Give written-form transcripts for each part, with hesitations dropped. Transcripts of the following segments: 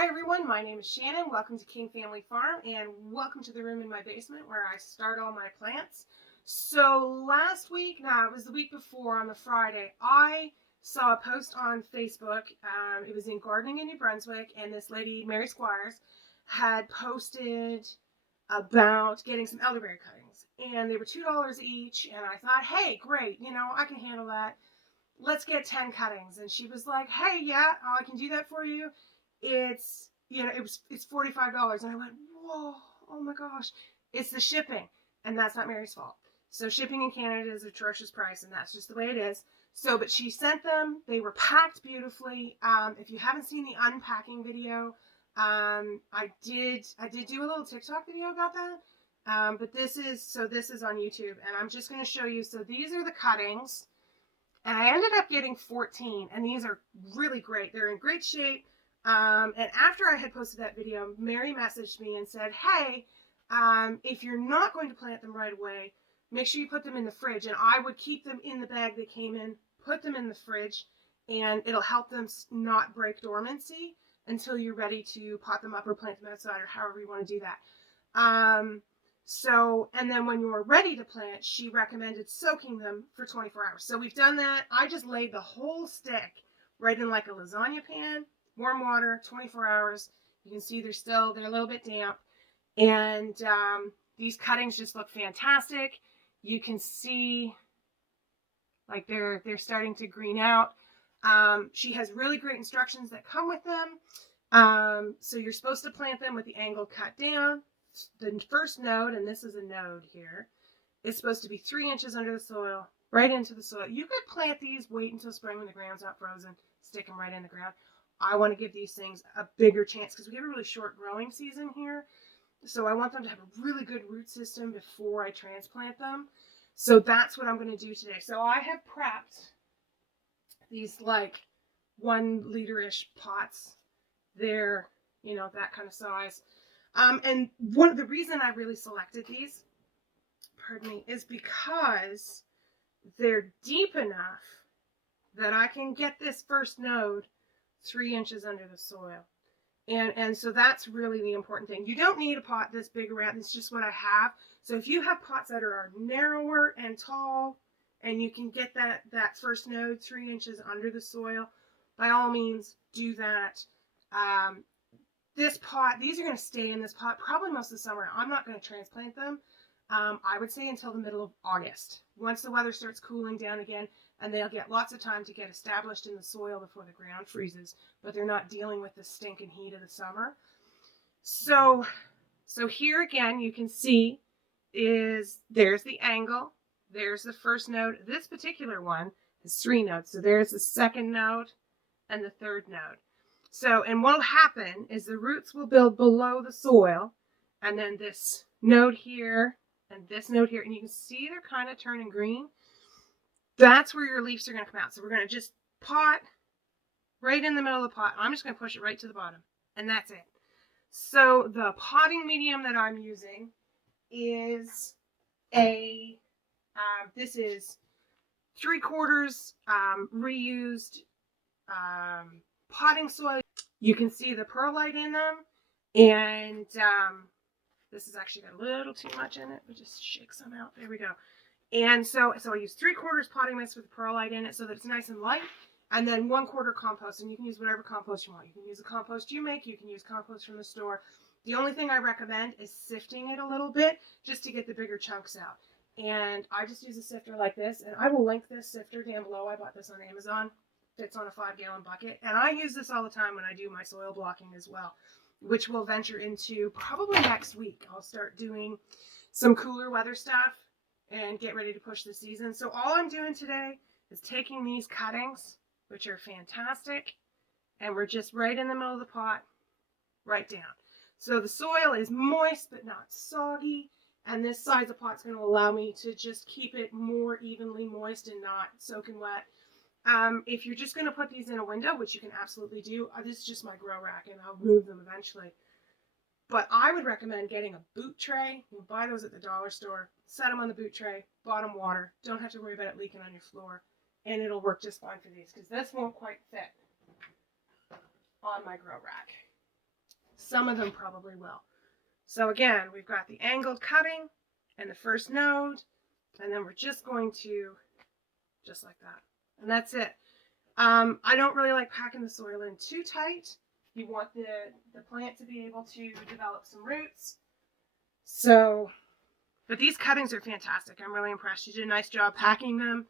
Hi everyone, my name is Shannon. Welcome to King Family Farm and welcome to the room in my basement where I start all my plants. So last week, it was the week before on the Friday, I saw a post on Facebook. It was in Gardening in New Brunswick, and this lady, Mary Squires, had posted about getting some elderberry cuttings. And they were $2 each, and I thought, hey, great, I can handle that. Let's get 10 cuttings. And she was like, hey, yeah, I can do that for you. It's $45. And I went, whoa, oh my gosh. It's the shipping. And that's not Mary's fault. So shipping in Canada is a atrocious price, and that's just the way it is. So, but she sent them. They were packed beautifully. If you haven't seen the unpacking video, I did do a little TikTok video about that. But this is on YouTube, and I'm just going to show you. So these are the cuttings, and I ended up getting 14, and these are really great. They're in great shape. And after I had posted that video, Mary messaged me and said, hey, if you're not going to plant them right away, make sure you put them in the fridge. And I would keep them in the bag they came in, put them in the fridge, and it'll help them not break dormancy until you're ready to pot them up or plant them outside, or however you want to do that. And then when you're ready to plant, she recommended soaking them for 24 hours. So we've done that. I just laid the whole stick right in like a lasagna pan, warm water, 24 hours. You can see they're a little bit damp. And these cuttings just look fantastic. You can see like they're starting to green out. She has really great instructions that come with them. So you're supposed to plant them with the angle cut down. The first node, and this is a node here, is supposed to be 3 inches under the soil, right into the soil. You could plant these, wait until spring when the ground's not frozen, stick them right in the ground. I want to give these things a bigger chance because we have a really short growing season here. So I want them to have a really good root system before I transplant them. So that's what I'm going to do today. So I have prepped these like 1 liter-ish pots. They're, that kind of size. And the reason I really selected these, is because they're deep enough that I can get this first node 3 inches under the soil. And so that's really the important thing. You don't need a pot this big around. It's just what I have. So if you have pots that are narrower and tall, and you can get that first node 3 inches under the soil, by all means do that. This pot, these are going to stay in this pot probably most of the summer. I'm not going to transplant them. I would say until the middle of August. Once the weather starts cooling down again, and they'll get lots of time to get established in the soil before the ground freezes, but they're not dealing with the stink and heat of the summer. So here again, you can see there's the angle. There's the first node. This particular one is 3 nodes. So there's the second node and the third node. So, and what'll happen is the roots will build below the soil, and then this node here and this node here, and you can see they're kind of turning green. That's where your leaves are going to come out. So we're going to just pot right in the middle of the pot. I'm just going to push it right to the bottom, and that's it. So the potting medium that I'm using is this is 3/4 reused potting soil. You can see the perlite in them, and this has actually got a little too much in it. We just shake some out. There we go. And so I use 3/4 potting mix with perlite in it so that it's nice and light, and then 1/4 compost. And you can use whatever compost you want. You can use the compost you make. You can use compost from the store. The only thing I recommend is sifting it a little bit just to get the bigger chunks out. And I just use a sifter like this, and I will link this sifter down below. I bought this on Amazon. Fits on a 5-gallon bucket, and I use this all the time when I do my soil blocking as well, which we'll venture into probably next week. I'll start doing some cooler weather stuff and get ready to push the season. So all I'm doing today is taking these cuttings, which are fantastic, and we're just right in the middle of the pot, right down. So the soil is moist but not soggy, and this size of pot's going to allow me to just keep it more evenly moist and not soaking wet. If you're just going to put these in a window, which you can absolutely do, this is just my grow rack, and I'll move them eventually. But I would recommend getting a boot tray. You can buy those at the dollar store. Set them on the boot tray, bottom water. Don't have to worry about it leaking on your floor. And it'll work just fine for these, because this won't quite fit on my grow rack. Some of them probably will. So again, we've got the angled cutting and the first node, and then we're just going to, just like that. And that's it. I don't really like packing the soil in too tight. You want the plant to be able to develop some roots. So, but these cuttings are fantastic. I'm really impressed. You did a nice job packing them.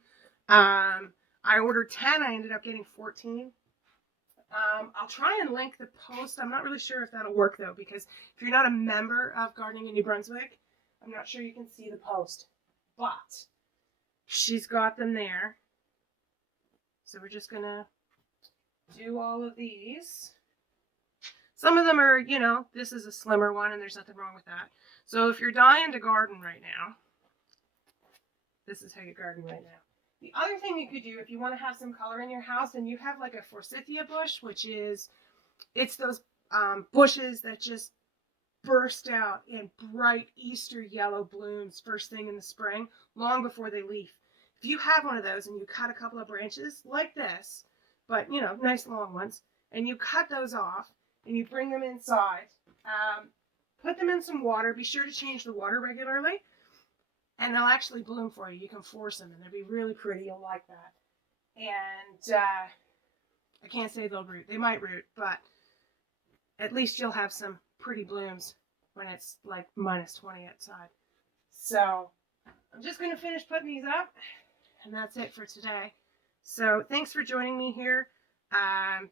I ordered 10. I ended up getting 14. I'll try and link the post. I'm not really sure if that'll work though, because if you're not a member of Gardening in New Brunswick, I'm not sure you can see the post. But she's got them there. So we're just gonna do all of these. Some of them are, you know, this is a slimmer one and there's nothing wrong with that. So if you're dying to garden right now, this is how you garden right now. The other thing you could do if you want to have some color in your house and you have like a forsythia bush, which is, it's those bushes that just burst out in bright Easter yellow blooms first thing in the spring, long before they leaf. If you have one of those and you cut a couple of branches like this, but you know, nice long ones, and you cut those off and you bring them inside, put them in some water, be sure to change the water regularly, and they'll actually bloom for you. You can force them and they'll be really pretty. You'll like that. And I can't say they'll root. They might root, but at least you'll have some pretty blooms when it's like minus 20 outside. So I'm just going to finish putting these up, and that's it for today. So thanks for joining me here.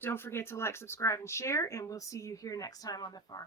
Don't forget to like, subscribe, and share, and we'll see you here next time on the farm.